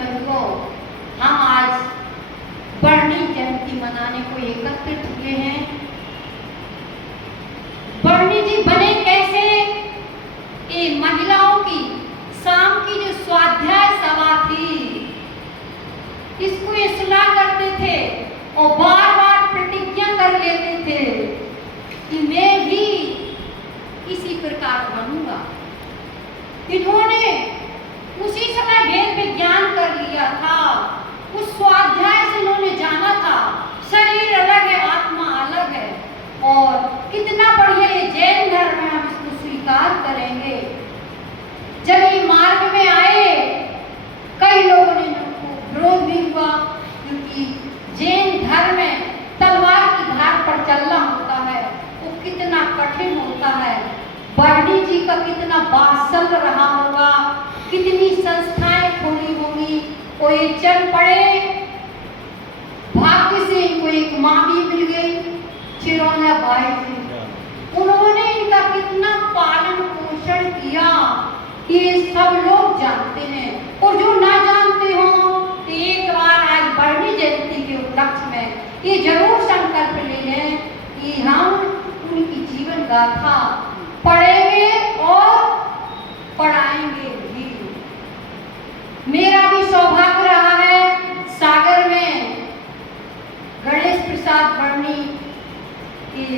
बंधुओं, हम आज वर्णी जयंती मनाने को एकत्रित हुए हैं। वर्णी जी बने कैसे? ये महिलाओं की शाम की जो स्वाध्याय सभा थी, इसको ये सुना करते थे और बार बार प्रतिज्ञा कर लेते थे कि मैं भी इसी प्रकार बनूंगा। इन्होंने उसी समय वेद विज्ञान कर लिया था, उस स्वाध्याय से इन्होंने जाना था शरीर अलग है, आत्मा अलग है। और कितना बढ़िया ये जैन धर्म है, हम इसको स्वीकार करेंगे। जब ये मार्ग में आए, कई लोगों ने उनको विरोध भी हुआ, क्योंकि जैन धर्म में तलवार की धार पर चलना होता है, वो कितना कठिन होता है। वर्णी जी का कितना बात्सल्य रहा होगा, कितनी संस्थाएं खोली होंगी, वो ये चल पड़े। भाग्य से इनको एक माँ भी मिल गई, चिरौंजा बाई जी। उन्होंने इनका कितना पालन पोषण किया, ये सब लोग जानते हैं। और जो ना जानते हो तो एक बार आज वर्णी जयंती के उपलक्ष्य में ये जरूर संकल्प ले लें कि हम उनकी जीवन गाथा पढ़ेंगे और पढ़ाएंगे भी। मेरा भी सौभाग्य रहा है सागर में गणेश प्रसाद वर्णी के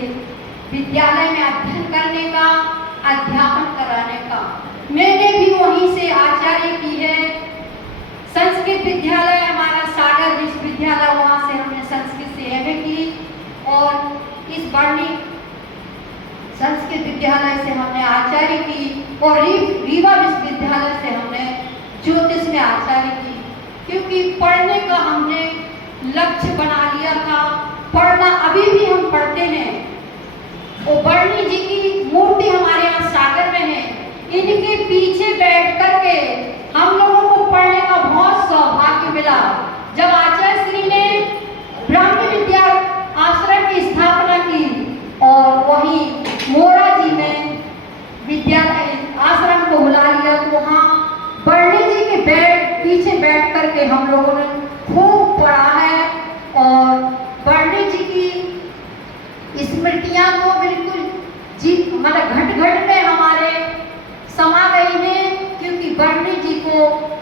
विद्यालय में अध्ययन करने का, अध्यापन कराने का। मैंने भी वहीं से आचार्य की है। संस्कृत विद्यालय हमारा सागर विश्वविद्यालय, वहाँ से हमने संस्कृत से एमए की और इस वर्णी संस्कृत विद्यालय से हमने आचार्य की और रीवा विश्वविद्यालय से हमने ज्योतिष में आचार्य की। क्योंकि पढ़ने का हमने लक्ष्य बना लिया था, पढ़ना अभी भी हम पढ़ते हैं। और वर्णी जी की मूर्ति हमारे यहाँ सागर में है, इनके पीछे बैठ करके हम लोगों को पढ़ने का बहुत सौभाग्य मिला। जब आचार्य श्री ने ब्रह्म विद्या आश्रम की स्थापना की और वहीं मोरा जी ने विद्यालय आश्रम को बुला लिया, तो वहाँ वर्णी जी के पीछे बैठ करके हम लोगों ने खूब पढ़ा है। और वर्णी जी की स्मृतियाँ तो बिल्कुल मतलब घट घट में हमारे समा गई हैं, क्योंकि वर्णी जी को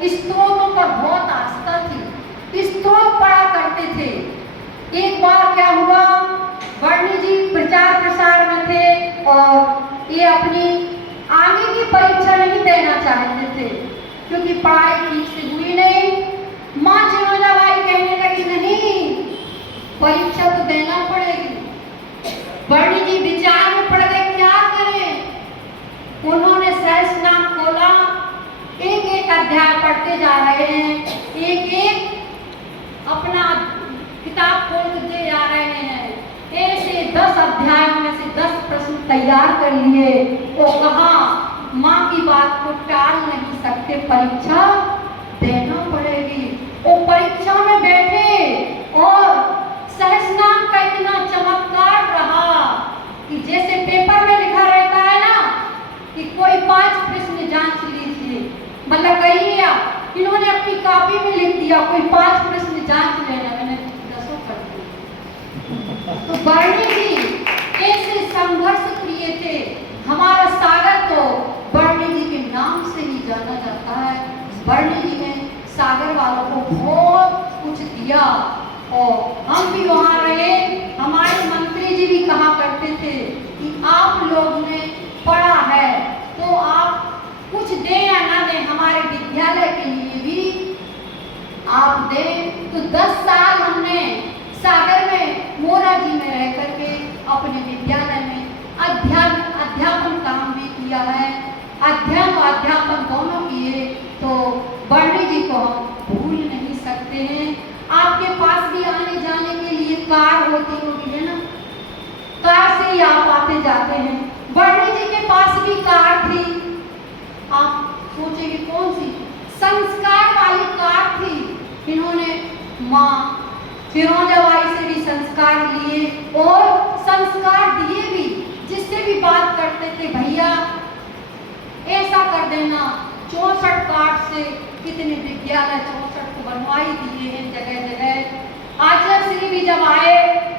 स्तोत्रों पर बहुत आस्था थी, स्तोत्र पढ़ा करते थे। एक बार क्या हुआ, वर्णी जी प्रचार प्रसार में थे और ये अपनी आगे की परीक्षा नहीं देना चाहते थे, क्योंकि पढ़ाई ठीक से हुई नहीं। माँ चिरौंजा बाई कहने लगी, नहीं परीक्षा तो देना पड़ेगी। वर्णी जी विचार में पड़ गए, क्या करें। उन्होंने सहस्रनाम खोला, एक एक अध्याय पढ़ते जा रहे हैं, एक एक अपना किताब खोलते जा रहे हैं। ऐसे 10 अध्यायों में से 10 प्रश्न तैयार कर लिए। वो कहा, माँ की बात को टाल नहीं सकते, परीक्षा देना पड़ेगी। वो परीक्षा में बैठे और सहस्रनाम का इतना चमत्कार रहा कि जैसे पेपर में लिखा रहता है ना कि कोई 5 प्रश्न जांच लीजिए, मतलब कहिए आप, इन्होंने अपनी कॉपी में लिख दिया कोई 5 प्रश्न जांच लेना, मैंने 10 कर दिया। तो वर्णी जी ऐसे संघर्ष प्रिय थे। हमारा सागर तो वर्णी जी के नाम से ही जाना जाता है। वर्णी जी ने सागर वालों को बहुत कुछ दिया और हम भी वहाँ रहे। हमारे मंत्री जी भी कहा करते थे कि आप लोग ने पढ़ा है तो आप कुछ दें या ना दें, हमारे विद्यालय के लिए भी आप दें। तो 10 साल हमने सागर में मोरा जी में रह करके अपने विद्यालय में अध्यापन काम भी किया है। अध्ययन और अध्यापन दोनों किए, तो वर्णी जी को हम भूल नहीं सकते हैं। आपके पास भी आने जाने के लिए कार होती होगी है ना, कार से ही आप आते जाते हैं। वर्णी जी के पास भी कार थी, आप सोचेंगे कौन सी, संस्कार वाली कार थी। इन्होंने माँ चिरौंजा बाई से भी संस्कार लिए और संस्कार दिए भी, जिससे भी बात करते थे, भैया ऐसा कर देना। 64 कार्ड से कितने विद्यालय 64 बनवाई दिए हैं जगह जगह। आचार्य श्री भी जब आए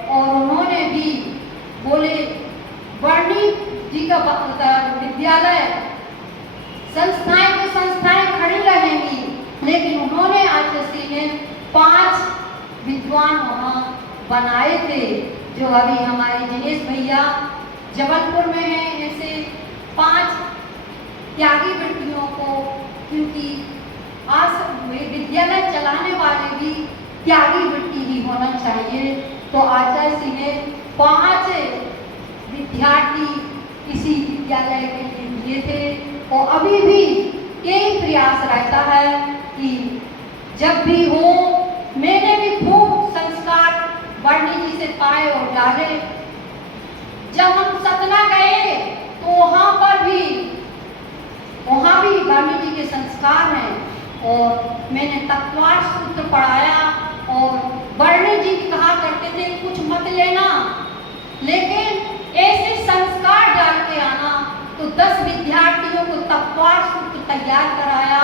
और उन्होंने भी बोले वर्णी जी का विद्यालय संस्थाएं तो संस्थाएं खड़ी रहेंगी, लेकिन उन्होंने आचार्य श्री ने 5 विद्वान वहाँ बनाए थे, जो अभी हमारे दिनेश भैया जबलपुर में हैं। ऐसे 5 त्यागी बेटियों को, क्योंकि आज विद्यालय चलाने वाले भी त्यागी वृत्ति ही होना चाहिए, तो आचार्य श्री ने 5 विद्यार्थी इसी विद्यालय के लिए दिए थे। और अभी भी यही प्रयास रहता है कि जब भी हो, मैंने भी खूब संस्कार वर्णी जी से पाए और डाले। जब हम सतना गए तो वहाँ भी वर्णी जी के संस्कार हैं और मैंने तत्वार्थ सूत्र पढ़ाया और वर्णी जी कहा करते थे कुछ मत लेना, लेकिन ऐसे संस्कार डाल के आना। तो 10 विद्यार्थियों को तत्वार्थ सूत्र तैयार कराया,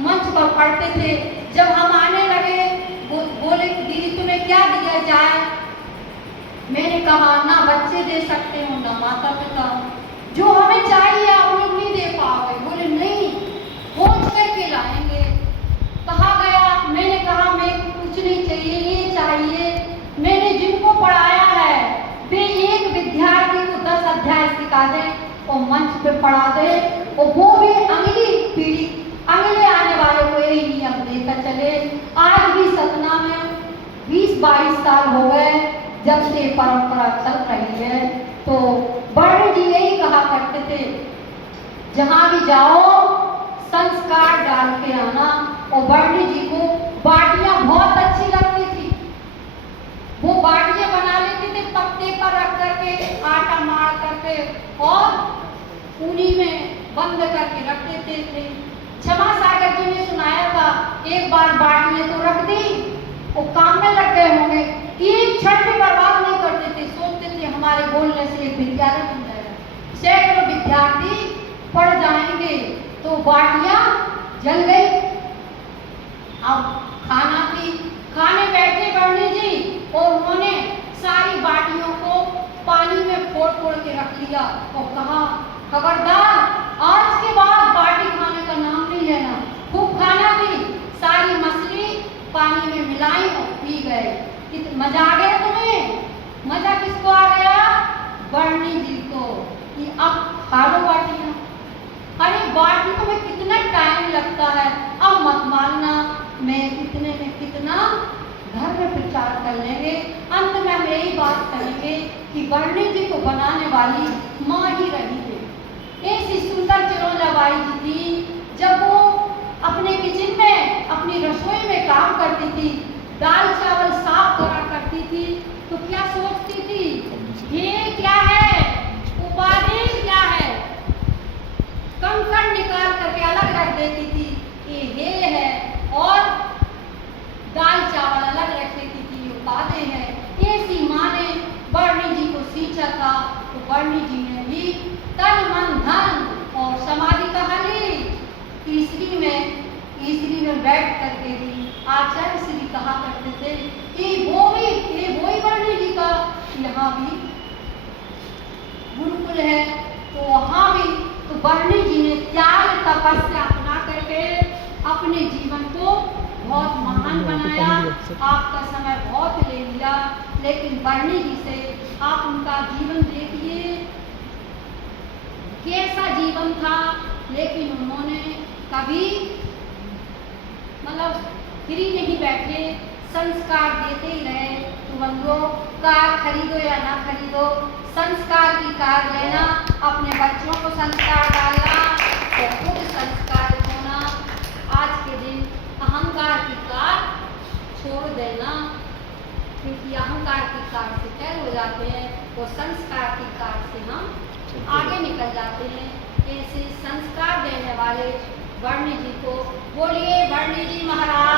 मंच पर पढ़ते थे। जब हम आने लगे वो बोले दीदी तुम्हें क्या दिया जाए? मैंने कहा ना बच्चे दे सकते हो ना माता पिता, जो हमें चाहिए आप लोग नहीं दे पाओगे। बोले नहीं, खोज करके लाएंगे। कहा गया, मैंने कहा मेरे को कुछ नहीं चाहिए, ये चाहिए। मैंने जिनको पढ़ाया है वे एक विद्यार्थी को 10 अध्याय सिखा दे और मंच पे पढ़ा दे, और वो भी अगली पीढ़ी, अगले आने वाले को यही नियम देकर चले। आज भी सतना में 20-22 साल हो गए जब से परंपरा चल रही है। तो वर्णी जी यही कहा करते थे जहाँ भी जाओ संस्कार डाल के आना। और वर्णी जी को बाटियां बहुत अच्छी लगती थी, वो बाटियां बना लेते थे पत्ते पर रख करके, आटा मार करके और उन्हीं में बंद करके रख देते थे। क्षमा सागर जी ने सुनाया था, एक बार बाटियां तो रख दी, वो काम में लग गए होंगे, एक क्षण भी बर्बाद नहीं करते थे। सोचते थे हमारे बोलने से एक विद्यालय बन जाएगा, सैकड़ों विद्यार्थी पढ़ जाएंगे। तो बाटियां जल गई। अब खाने बैठे वर्णी जी और उन्होंने सारी बाटियों को पानी में फोड़ के रख लिया और कहा खबरदार आज के बाद बाटी खाने का नाम नहीं लेना। खूब खाना भी, सारी मछली पानी में मिलाई और पी गए। मजा आ गया तुम्हें? मजा किसको आ गया? वर्णी जी को, कि अब खा लो बाटियां। अरे बाटियों में कितना टाइम लगता है, अब मत मानना, मैं इतने में कितना घर में प्रचार कर लेंगे। अंत में हम यही बात करेंगे कि वर्णी जी को बनाने वाली माँ ही रही है। ऐसी सुंदर चिरौंजा बाई जी थी, जब वो अपने किचन में अपनी रसोई में काम करती थी, दाल चावल साफ करा करती थी, तो क्या सोचती थी, ये क्या है, उपाधि क्या है, कंकड़ निकाल करके अलग रख देती थी कि ये है, और दाल चावल अलग रख देती थी, उपाधि है। ऐसी माँ ने वर्णी जी को सींचा था, तो वर्णी जी ने भी तन मन धन और समाधि कहा ली। तीसरी में बैठ करके भी आचार्य श्री कहा करते थे कि वो ही वर्णी जी का यहाँ भी गुरुकुल है। तो वहाँ भी तो वर्णी जी ने त्याग तपस्या अपना करके अपने जीवन को बहुत महान बनाया। आपका समय बहुत ले लिया, लेकिन वर्णी जी से आप उनका जीवन देखिए कैसा जीवन था। लेकिन उन्होंने कभी मतलब फ्री नहीं बैठे, संस्कार देते ही रहे। तुम लोग कार खरीदो या ना खरीदो, संस्कार की कार लेना, अपने बच्चों को संस्कार डालना और खुद संस्कार होना। आज के दिन अहंकार की कार छोड़ देना, क्योंकि अहंकार की कार से तय हो जाते हैं और संस्कार की कार से हम आगे निकल जाते हैं। ऐसे संस्कार देने वाले वर्णी जी को बोलिए, वर्णी जी महाराज।